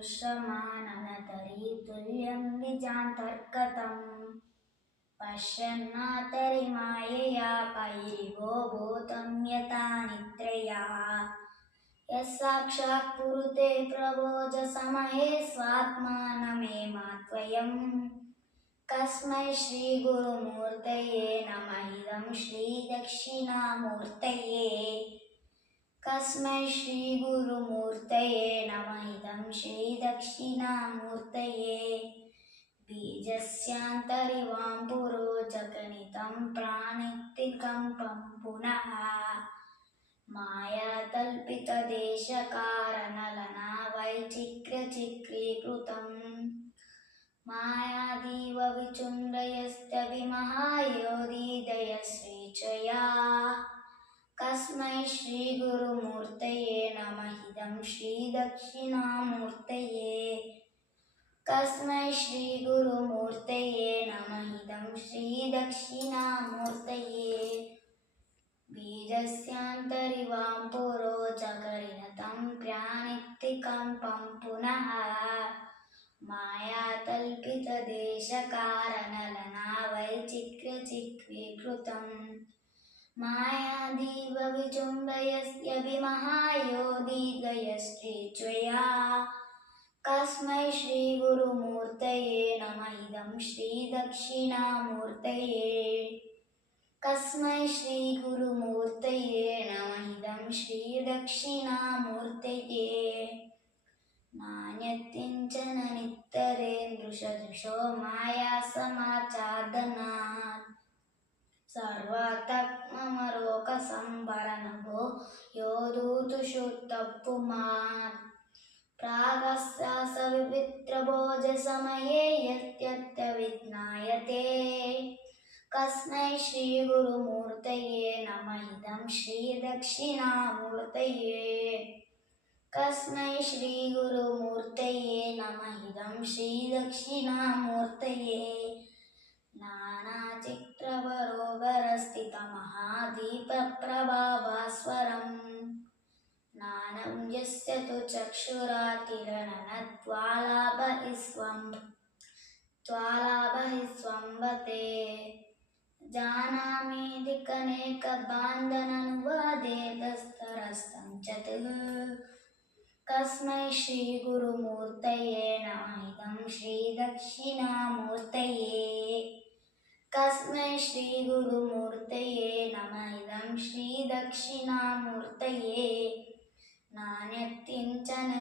विश्वमाननतरीतुल्यं निजान्तर्गतम् पश्यन्नातरिमायया पैरिवो भूतं यथा निद्रया यः साक्षात् पुरुते प्रभोजसमये स्वात्मानमेमात्वयम् कस्मै श्रीगुरुमूर्तये नमः इदं श्रीदक्षिणामूर्तये कस्मै श्रीगुरुमूर्तये नमः इदं श्रीदक्षिणामूर्तये बीजस्यान्तरिवां पुरोजगणितं प्राणिक्तिकम्पं पुनः मायाकल्पितदेशकारणलना वैचित्र्यचित्रीकृतम् मायादीव विचुण्डयस्त्यभिमहायोधिदयश्रीचया कस्मै श्रीगुरुमूर्तये नमः इदं श्रीदक्षिणामूर्तये कस्मै श्रीगुरुमूर्तये नमः इदं श्रीदक्षिणामूर्तये बीजस्यान्तरिवां पुरोजगरिणतं प्राणिक्तिकम्पं पुनः मायाकल्पितदेशकारणलना वैचित्र्यचित्रीकृतम् मायादीव विचुण्डयस्त्यभिमहायोधिदयश्रीचया कस्मै श्रीगुरुमूर्तये नमः इदं श्रीदक्षिणामूर्तये कस्मै श्रीगुरुमूर्तये नमः इदं श्रीदक्षिणामूर्तये नान्यत्किञ्चन नित्यरेन्दृशदृशो मायासमाचादनात् सर्वात्मरोकसंवरणभो योधूतुषुत्तपुमात् प्रागस्यासविवित्रभोजसमये यत्यत्यविज्ञायते कस्मै श्रीगुरुमूर्तये नमः इदं श्रीदक्षिणामूर्तये कस्मै श्रीगुरुमूर्तये नमः इदं श्रीदक्षिणामूर्तये नानाचित्रवरोगरस्थितमहादीपप्रभाभास्वरम् नानं यस्य तु चक्षुरातिरणनत्वालाभहिस्वम्बते जानामीदिकनेकबान्धननुवादेतस्तरस्तं च कस्मै श्रीगुरुमूर्तये नमः इदं श्रीदक्षिणामूर्तये कस्मै श्रीगुरुमूर्तये नमः इदं श्रीदक्षिणामूर्तये नान्यत्किञ्चन